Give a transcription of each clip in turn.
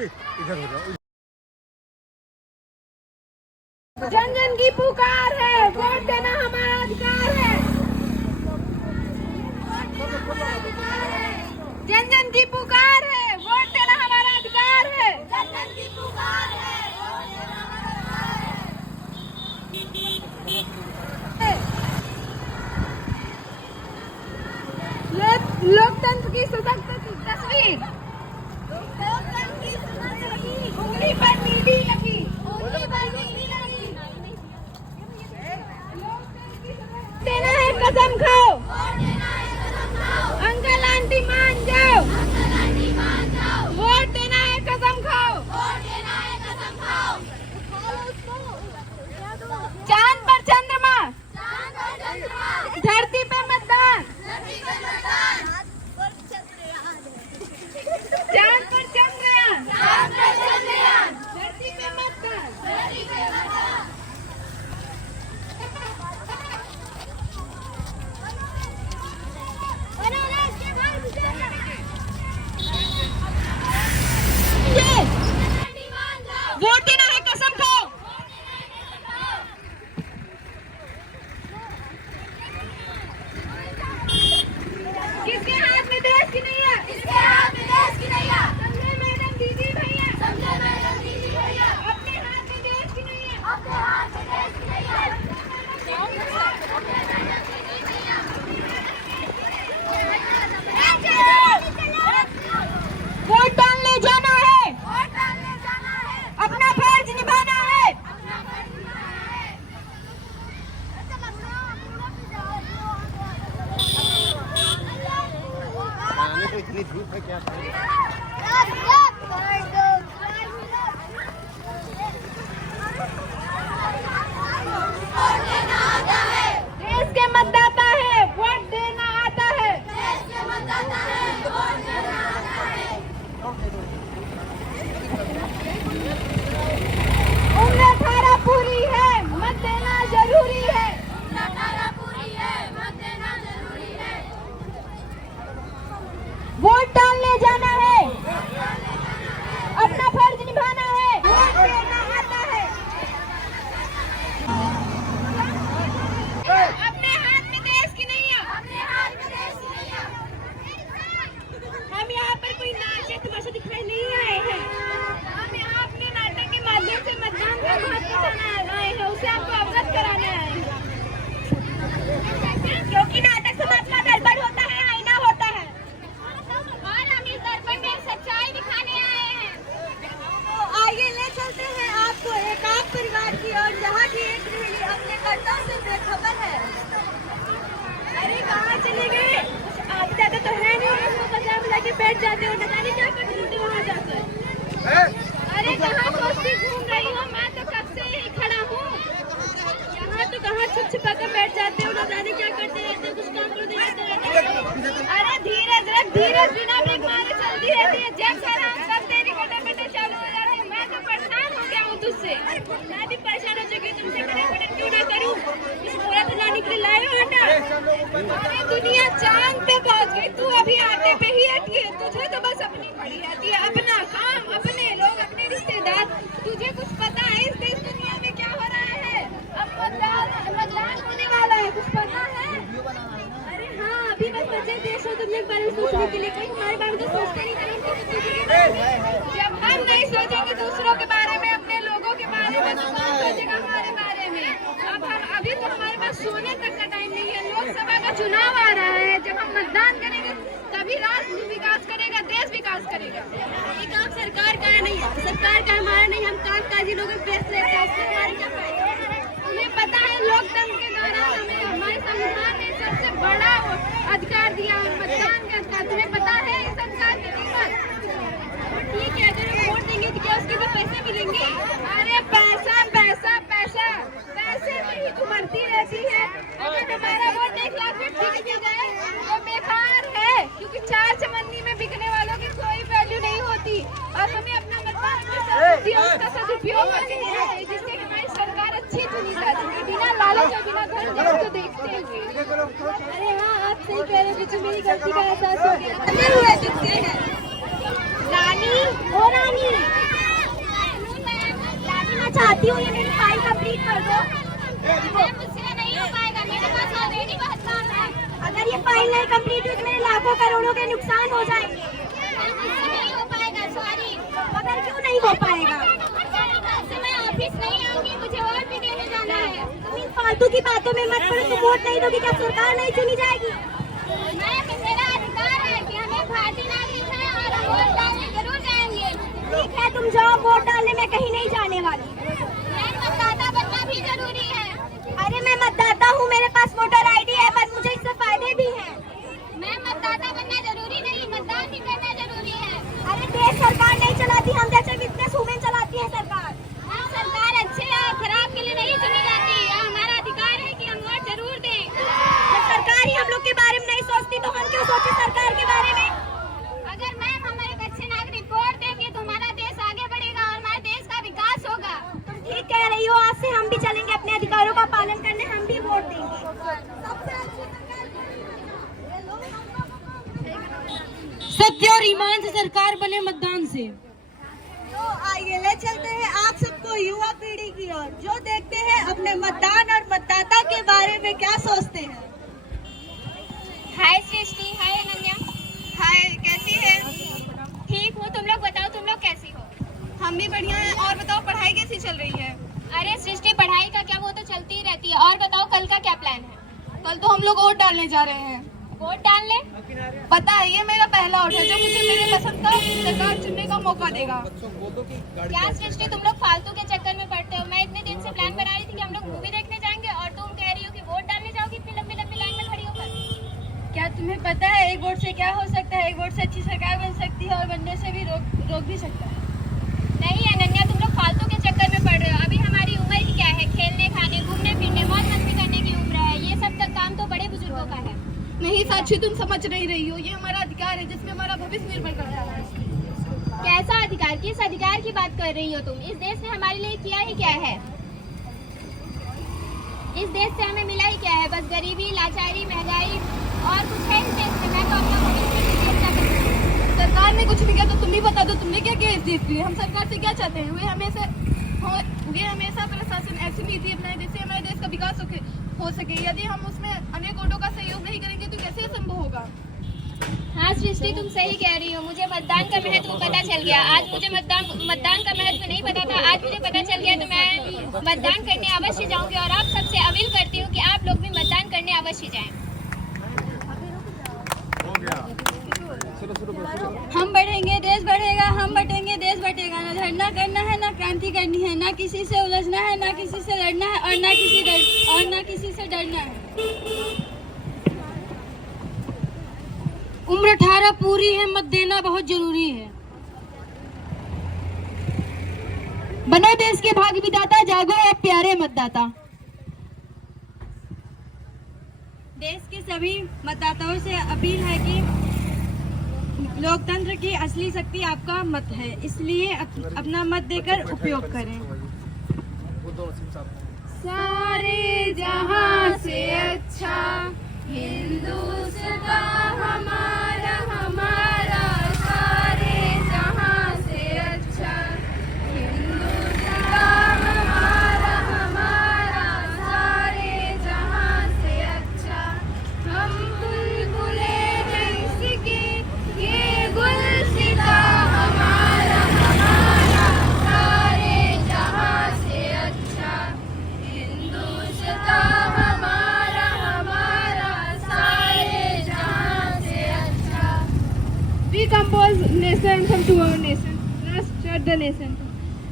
इधर हो जाओ। जन जन की पुकार है, वोट देना हमारा अधिकार है। जन जन की पुकार है, वोट देना हमारा अधिकार है। जन जन की पुकार है, वोट देना हमारा अधिकार है। लोकतंत्र की सशक्त तस्वीर, उंगली पर नीली लगी, उंगली पर नीली लगी। देना है कसम खाओ, अंकल आंटी मान जाओ, वोट देना है कसम खाओ। चांद पर चंद्रमा, धरती पे मतदान, चांद पर चंद्रयान, धरती पे मतदान। वोट देना है कसम खाओ। किसके हाथ में देश की नैया, किसके हाथ में देश की नैया। समझे मैडम दीदी भैया, समझे मैडम दीदी भैया। अपने हाथ में देश की नैया, अपने हाथ में देश की नैया। वोट डालने जाना है, वोट डालने जाना है, अपना फर्ज निभाना है। आने को इतनी धूप है क्या देश के मतदाता है, वोट देना आता है। देश के मतदाता है, वोट देना आता है। उम्र 18 पूरी है, मत देना जरूरी है। उम्र 18 पूरी है, मत देना जरूरी है। वोट डालने जाना है, अपना फर्ज निभाना है, वोट देना आता है। अपने हाथ में देश की नैया, अपने हाथ में देश की नैया। हम यहाँ पर कोई नाच या तमाशा दिखाने नहीं आए हैं। हम यहाँ अपने नाटक के माध्यम से मतदान का महत्व बताने आए हैं, उसे आपको अवगत कराने आए हैं। क्योंकि नाटक से मतलब गड़बड़ होता है, आईना होता है, और हम इस दर्पण में सच्चाई दिखाने आए हैं। आइए ले चलते हैं आपको एक आप परिवार की और जहाँ की एक गृहिणी अपने कर्तव्य से बेखबर है। अरे कहाँ चले गए? आप ज्यादा तो है नहीं, पंजाब लाके बैठ जाते हो, न जाने क्या करते हो वहाँ जाकर। अरे कहाँ सोचती घूम रही हो? मैं तो कब से ही खड़ा हूँ यहाँ, तो कहाँ छुप छुपा कर बैठ जाते हो, न जाने क्या करते रहते हो, कुछ काम करते रहते। अरे धीरज रख, धीरज बिना ब्रेक मारे चलती रहती है। जब सारा सब तेरी कटे चालू हो जाते हैं। मैं तो परेशान हो गया हूँ तुझसे, मैं भी परेशान हो चुकी हूँ तुमसे। कटे क्यों ना करूँ? इस पूरा तो लाने के लिए लाए हो आटा। अरे दुनिया चांद पे पहुँच गई, तू अभी आटे पे ही अटकी है। तुझे तो बस अपनी पड़ी रहती है, अपना काम, अपने लोग, अपने रिश्तेदार। तुझे कुछ पता है इस देश दुनिया में क्या हो रहा है? अब मतदान होने वाला है, कुछ पता है? अरे हाँ, अभी बस बचे देश और दुनिया के बारे में सोचने के लिए, कोई हमारे बारे में तो सोचते नहीं करेंगे। जब हम नहीं सोचेंगे दूसरों के बारे में, अपने लोगों के बारे में, तो कौन सोचेगा हमारे बारे में? अब हम अभी तो हमारे पास सोने तक का टाइम नहीं है। लोकसभा का चुनाव आ रहा है, जब हम मतदान करेंगे तभी राष्ट्र विकास करेगा, देश विकास करेगा। ये काम सरकार का है नहीं है, सरकार का हमारा नहीं, हम कामकाजी लोगों के फैसले लेते हैं, उससे हमारे क्या फायदा? तुम्हें पता है लोकतंत्र के दौरान हमें हमारे संविधान ने सबसे बड़ा अधिकार दिया है, मतदान का अधिकार। तुम्हें पता है इस अधिकार की कीमत? ठीक है, अगर हम वोट देंगे तो क्या उसके भी पैसे मिलेंगे? अरे पैसा पैसा पैसा, पैसे में ही तो मरती रहती है। अगर हमारा वोट 1 लाख में बिक भी जाए तो बेकार है, क्योंकि 4 चमन्नी में बिकने वालों की कोई वैल्यू नहीं होती। और हमें अपना मतदान उसका सदुपयोग करना है, जिससे हमारी सरकार अच्छी चुनी जाती है, बिना लालच और बिना घर देश को देखते हुए। अरे हाँ, आप सही कह रहे हो, मेरी गलती का एहसास हो गया। नानी रानी, मैं चाहती हूँ ये मेरी फाइल कंप्लीट कर दो। मुझसे नहीं हो पाएगा, मेरे पास ऑलरेडी बहुत काम है। अगर ये फाइल नहीं कंप्लीट हुई तो मेरे लाखों करोड़ों के नुकसान हो जाएंगे। मुझसे नहीं हो पाएगा, सॉरी। मगर क्यों नहीं हो पाएगा? मैं ऑफिस नहीं आऊंगी, मुझे वोट भी देने जाना है। तुम इन फालतू की बातों में मत पड़ो। तुम वोट नहीं दोगी क्या सरकार नहीं चुनी जाएगी? मेरा अधिकार है कि हमें भारतीय नागरिक हैं और हम वोट डालने जरूर जाएंगे। ठीक है, तुम जाओ वोट डालने, मैं कहीं नहीं जाने वाली। मतदाता बनना भी जरूरी है। अरे मैं मतदाता हूँ, मेरे पास वोटर ID है, पर मुझे इससे फायदे भी हैं। मैं मतदाता बनना जरूरी नहीं, मतदान भी करना जरूरी है। अरे देश सरकार नहीं चलाती, हम जैसे बिजनेस वुमेन चलाती है सरकार। सरकार अच्छे या खराब के लिए नहीं चुनी जाती। हमारा अधिकार है कि हम वोट जरूर दें। जब सरकार ही हम लोग के बारे में नहीं सोचती तो हम क्यों सोचे सरकार के बारे में? अगर मैम हम एक अच्छे नागरिक वोट देंगे तो हमारा देश आगे बढ़ेगा और हमारे देश का विकास होगा। तुम ठीक कह रही हो, आज से हम भी चलेंगे अपने अधिकारों का पालन करने, हम भी वोट देंगे। सत्य और ईमान से सरकार बने मतदान से। तो आइए ले चलते हैं आप सबको युवा पीढ़ी की ओर, जो देखते हैं अपने मतदान और मतदाता के बारे में क्या सोचते हैं। हाय सृष्टि, हाय अनन्या। हाय, कैसी है? ठीक हूँ, तुम लोग बताओ, तुम लोग कैसी हो? हम भी बढ़िया हैं। और बताओ पढ़ाई कैसी चल रही है? अरे सृष्टि, पढ़ाई का क्या, वो तो चलती ही रहती है। और बताओ कल का क्या प्लान है? कल तो हम लोग वोट डालने जा रहे हैं। वोट डालने? पता है, ये मेरा पहला वोट है जो मुझे मेरे पसंद का सरकार चुनने का मौका देगा। क्या सृष्टि, तुम लोग फालतू के चक्कर में पड़ते हो? मैं इतने दिन से प्लान बना रही थी कि हम लोग मूवी देखने जाएंगे और तुम कह रही हो कि वोट डालने जाओगी इतनी लंबी लंबी लाइन में खड़ी होकर। क्या तुम्हें पता है एक वोट से क्या हो सकता है? एक वोट से अच्छी सरकार बन सकती है और बनने से भी रोक भी सकता है। नहीं अनन्या, तुम लोग फालतू के चक्कर में पड़ रहे हो। अभी हमारी उम्र ही क्या है? खेलने, खाने, घूमने फिरने, मौज मस्ती करने की उम्र है। ये सब तक काम तो बड़े बुजुर्गों का है। नहीं साक्षी, तुम समझ नहीं रही हो। ये हमारा अधिकार है जिसमें हमारा भविष्य निर्भर करता है। कैसा अधिकार? किस अधिकार की बात कर रही हो तुम? इस देश ने हमारे लिए किया ही क्या है? इस देश से हमें मिला ही क्या है? बस गरीबी, लाचारी, महंगाई और कुछ है इस देश में? मैं तो अपना भविष्य इसी देश का बनूं। सरकार ने कुछ नहीं किया तो तुम भी बता दो, तुमने क्या किया इस देश के लिए? हम सरकार से क्या चाहते हैं? वे हमेशा प्रशासन ऐसी नीति अपनाए जिससे हमारे देश का विकास हो सके। यदि हम उसमें अनेक वोटों का सहयोग नहीं करेंगे तो कैसे संभव होगा? हाँ सृष्टि, तुम सही कह रही हो। मुझे मतदान का महत्व पता चल गया। आज मुझे मतदान का महत्व नहीं पता था, आज मुझे पता चल गया। तो मैं मतदान करने अवश्य जाऊंगी और आप सबसे अपील करती हूँ कि आप लोग भी मतदान करने अवश्य जाएं। हम बढ़ेंगे देश बढ़ेगा, हम बटेंगे देश बटेगा। ना धरना करना है, ना क्रांति करनी है, ना किसी से उलझना है, ना किसी से लड़ना है और ना किसी से डरना है। उम्र 18 पूरी है, मत देना बहुत जरूरी है। बनो देश के भाग्य विधाता, जागो अब प्यारे मतदाता। देश के सभी मतदाताओं से अपील है कि लोकतंत्र की असली शक्ति आपका मत है, इसलिए अपना मत देकर उपयोग करें। सारे जहां से अच्छा हिंदुस्तान हमारा हमारा, सारे जहां से अच्छा हिंदुस्तान हमारा हमारा, सारे जहां से अच्छा। हम बुलबुले हैं इसके, ये गुलसिता हमारा हमारा, सारे जहां से अच्छा हिंदुस्तान हमारा हमारा, सारे जहां से अच्छा। We compose nation anthem to our nation. Let's start the nation.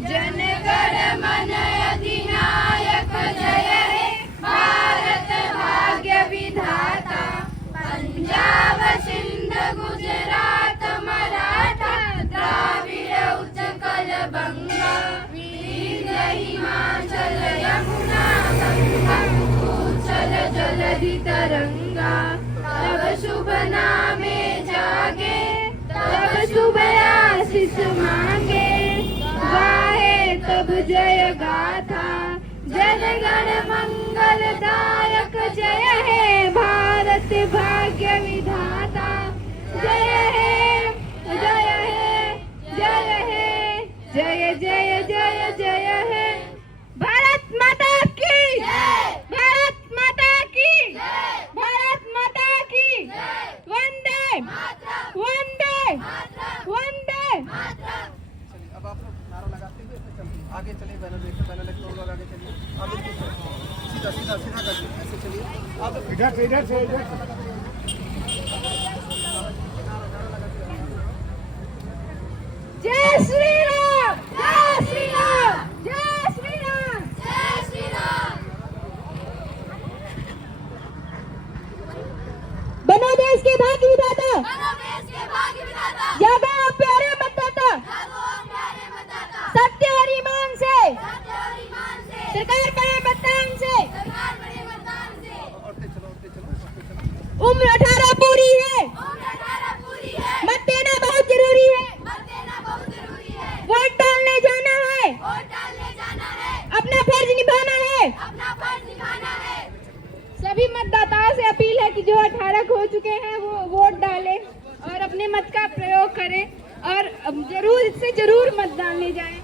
Jana Gana मन अधिनायक जय हे भारत भाग्य विधाता, पंजाब सिंध गुजरात मराठा, द्राविड़ उत्कल बंगा, विंध्य हिमाचल यमुना गंगा, उच्चल जलधि तरंगा। तब शुभ नामे जागे, तब शुभ आशीष मांगे, गाहे तब जय गाथा, जन गण मंगलदायक जय हे भारत भाग्य विधाता। जय हे जय हे जय हे आगे चलिए, बैनर देखिए, बैनर लेके लोग आगे चलिए, आगे पीछे, सीधा सीधा सीधा करके ऐसे चलिए आप। इधर से इधर से इधर जय श्री राम, जय श्री राम, जय श्री राम, जय श्री राम। बनो देश के भाग्य विधाता, बनो देश के भाग्य विधाता, जागो प्यारे मतदाता, जागो प्यारे मतदाता, सत्य और ईमान से, सत्य और ईमान से, सरकार बड़े मतदान से, सरकार बड़े मतदान से, उठते चलो, उठते चलो, उठते चलो। उम्र 18 पूरी है, उम्र 18 पूरी है, मत देना बहुत जरूरी है, मत देना बहुत जरूरी है, वोट डालने जाना है, वोट डालने जाना है, अपना फर्ज निभाना है, अपना फर्ज निभाना है। सभी मतदाताओं से अपील है कि जो 18 हो चुके हैं वो वोट डालें और अपने मत का प्रयोग करें और जरूर से जरूर मत डालने जाएं।